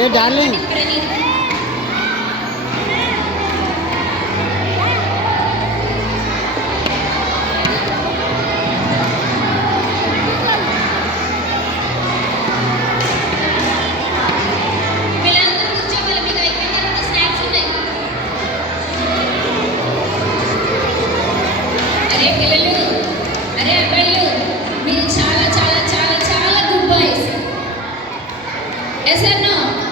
A darling Yes or no?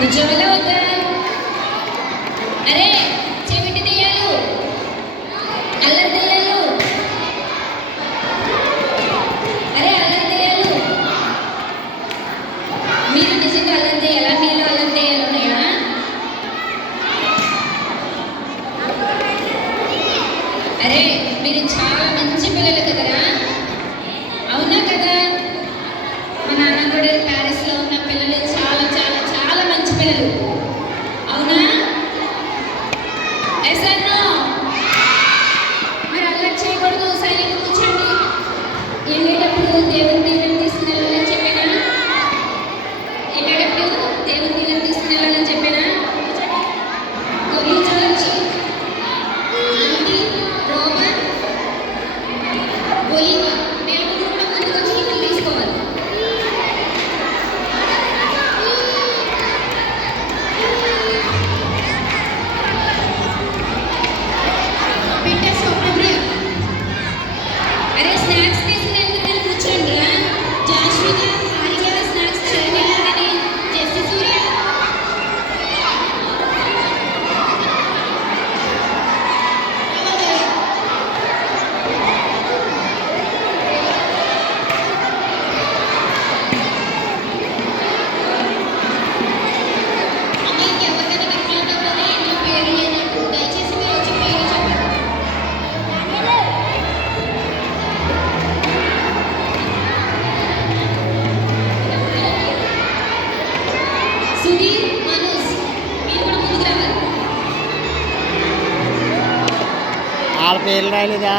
నిజమేనా వద్దా అరే చెవిటి తీయాలు అల్లం తీయాలు అరే అల్లం తీయాలు మీరు నిజంగా అల్లం తీయాలా మీరు అల్లం ఉన్నాయా? అరే మీరు చాలా మంచి పిల్లలు కదరా? అవునా కదా వాళ్ళ పేర్లు రాలేదా